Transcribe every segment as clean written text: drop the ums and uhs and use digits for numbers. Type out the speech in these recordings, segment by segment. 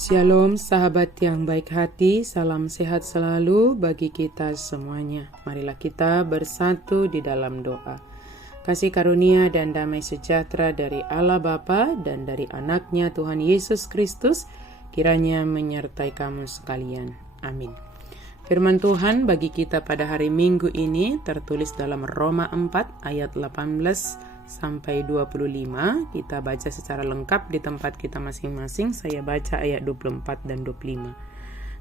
Shalom sahabat yang baik hati, salam sehat selalu bagi kita semuanya. Marilah kita bersatu di dalam doa. Kasih karunia dan damai sejahtera dari Allah Bapa dan dari anaknya Tuhan Yesus Kristus kiranya menyertai kamu sekalian. Amin. Firman Tuhan bagi kita pada hari Minggu ini tertulis dalam Roma 4 ayat 18 sampai 25. Kita baca secara lengkap di tempat kita masing-masing. Saya baca ayat 24 dan 25.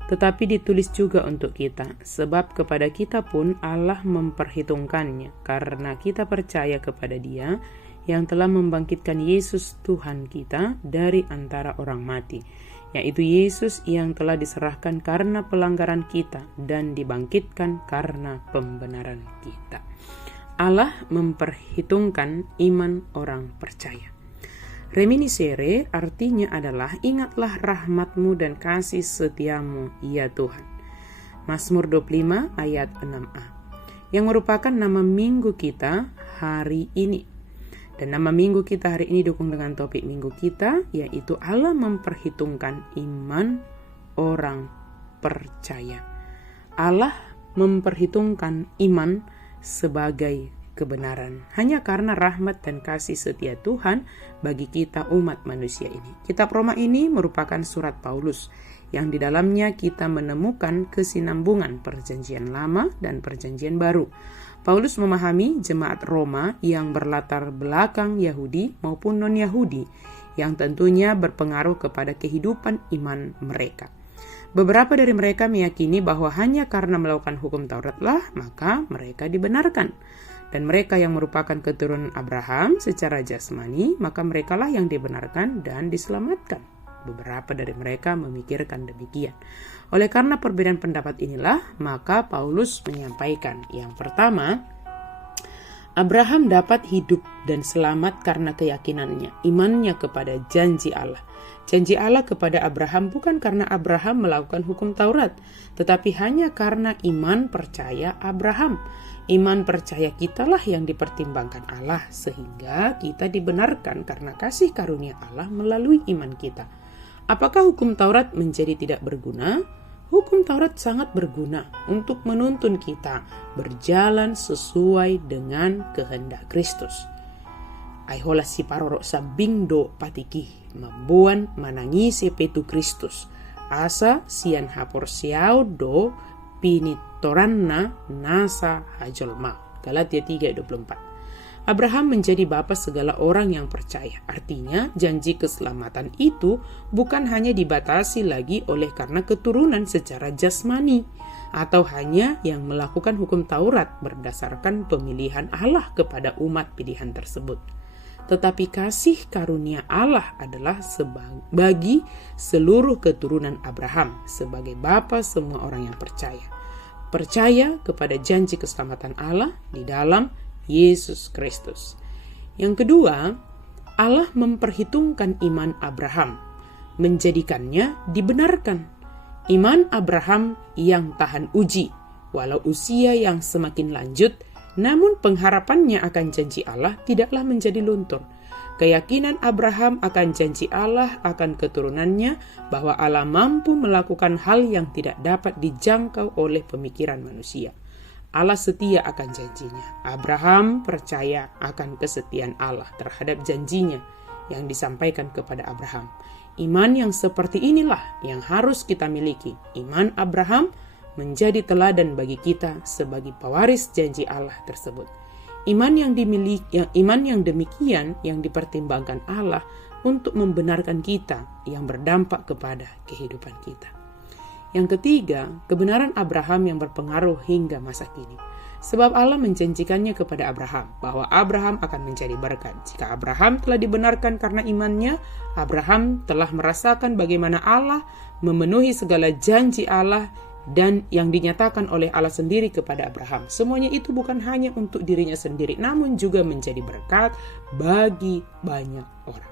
Tetapi ditulis juga untuk kita, sebab kepada kita pun Allah memperhitungkannya, karena kita percaya kepada Dia yang telah membangkitkan Yesus Tuhan kita dari antara orang mati, yaitu Yesus yang telah diserahkan karena pelanggaran kita dan dibangkitkan karena pembenaran kita. Allah memperhitungkan iman orang percaya. Reminiscere artinya adalah ingatlah rahmat-Mu dan kasih setia-Mu, ya Tuhan. Mazmur 25 ayat 6a, yang merupakan nama minggu kita hari ini. Dan nama minggu kita hari ini dukung dengan topik minggu kita, yaitu Allah memperhitungkan iman orang percaya. Allah memperhitungkan iman sebagai kebenaran hanya karena rahmat dan kasih setia Tuhan bagi kita umat manusia ini. Kitab Roma ini merupakan surat Paulus yang di dalamnya kita menemukan kesinambungan perjanjian lama dan perjanjian baru. Paulus memahami jemaat Roma yang berlatar belakang Yahudi maupun non-Yahudi yang tentunya berpengaruh kepada kehidupan iman mereka. Beberapa dari mereka meyakini bahwa hanya karena melakukan hukum Tauratlah maka mereka dibenarkan. Dan mereka yang merupakan keturunan Abraham secara jasmani, maka merekalah yang dibenarkan dan diselamatkan. Beberapa dari mereka memikirkan demikian. Oleh karena perbedaan pendapat inilah, maka Paulus menyampaikan yang pertama, Abraham dapat hidup dan selamat karena keyakinannya, imannya kepada janji Allah. Janji Allah kepada Abraham bukan karena Abraham melakukan hukum Taurat, tetapi hanya karena iman percaya Abraham. Iman percaya kitalah yang dipertimbangkan Allah, sehingga kita dibenarkan karena kasih karunia Allah melalui iman kita. Apakah hukum Taurat menjadi tidak berguna? Hukum Taurat sangat berguna untuk menuntun kita berjalan sesuai dengan kehendak Kristus. Aihola si paroro sabingdo patiki membuan manangisi petu Kristus asa sian hapor siau do pinitoranna nasa hajolma. Galatia 3:24. Abraham menjadi bapa segala orang yang percaya. Artinya janji keselamatan itu bukan hanya dibatasi lagi oleh karena keturunan secara jasmani atau hanya yang melakukan hukum Taurat berdasarkan pemilihan Allah kepada umat pilihan tersebut. Tetapi kasih karunia Allah adalah bagi seluruh keturunan Abraham sebagai bapa semua orang yang percaya. Percaya kepada janji keselamatan Allah di dalam Yesus Kristus. Yang kedua, Allah memperhitungkan iman Abraham, menjadikannya dibenarkan. Iman Abraham yang tahan uji, walau usia yang semakin lanjut, namun pengharapannya akan janji Allah tidaklah menjadi luntur. Keyakinan Abraham akan janji Allah akan keturunannya bahwa Allah mampu melakukan hal yang tidak dapat dijangkau oleh pemikiran manusia. Allah setia akan janjinya. Abraham percaya akan kesetiaan Allah terhadap janjinya yang disampaikan kepada Abraham. Iman yang seperti inilah yang harus kita miliki. Iman Abraham menjadi teladan bagi kita sebagai pewaris janji Allah tersebut. Iman yang demikian yang dipertimbangkan Allah untuk membenarkan kita yang berdampak kepada kehidupan kita. Yang ketiga, kebenaran Abraham yang berpengaruh hingga masa kini. Sebab Allah menjanjikannya kepada Abraham bahwa Abraham akan menjadi berkat. Jika Abraham telah dibenarkan karena imannya, Abraham telah merasakan bagaimana Allah memenuhi segala janji Allah dan yang dinyatakan oleh Allah sendiri kepada Abraham. Semuanya itu bukan hanya untuk dirinya sendiri, namun juga menjadi berkat bagi banyak orang.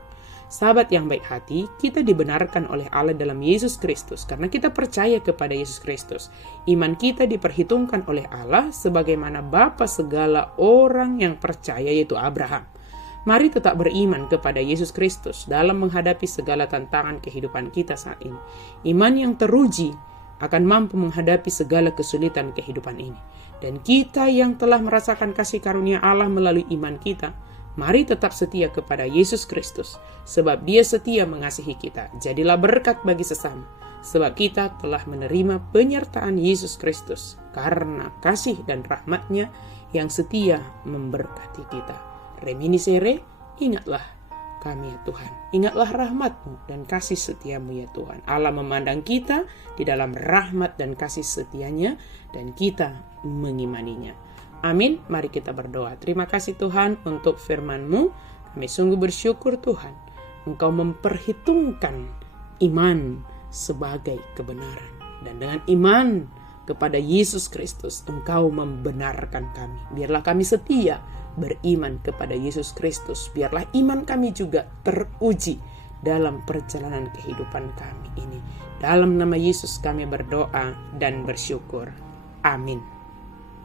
Sahabat yang baik hati, kita dibenarkan oleh Allah dalam Yesus Kristus karena kita percaya kepada Yesus Kristus. Iman kita diperhitungkan oleh Allah sebagaimana bapa segala orang yang percaya, yaitu Abraham. Mari tetap beriman kepada Yesus Kristus dalam menghadapi segala tantangan kehidupan kita saat ini. Iman yang teruji akan mampu menghadapi segala kesulitan kehidupan ini. Dan kita yang telah merasakan kasih karunia Allah melalui iman kita, mari tetap setia kepada Yesus Kristus, sebab Dia setia mengasihi kita. Jadilah berkat bagi sesama, sebab kita telah menerima penyertaan Yesus Kristus karena kasih dan rahmat-Nya yang setia memberkati kita. Reminiscere, ingatlah kami ya Tuhan, ingatlah rahmat-Mu dan kasih setia-Mu ya Tuhan. Allah memandang kita di dalam rahmat dan kasih setia-Nya, dan kita mengimaninya. Amin. Mari kita berdoa. Terima kasih Tuhan untuk firman-Mu. Kami sungguh bersyukur Tuhan, Engkau memperhitungkan iman sebagai kebenaran. Dan dengan iman kepada Yesus Kristus, Engkau membenarkan kami. Biarlah kami setia beriman kepada Yesus Kristus. Biarlah iman kami juga teruji dalam perjalanan kehidupan kami ini. Dalam nama Yesus kami berdoa dan bersyukur. Amin.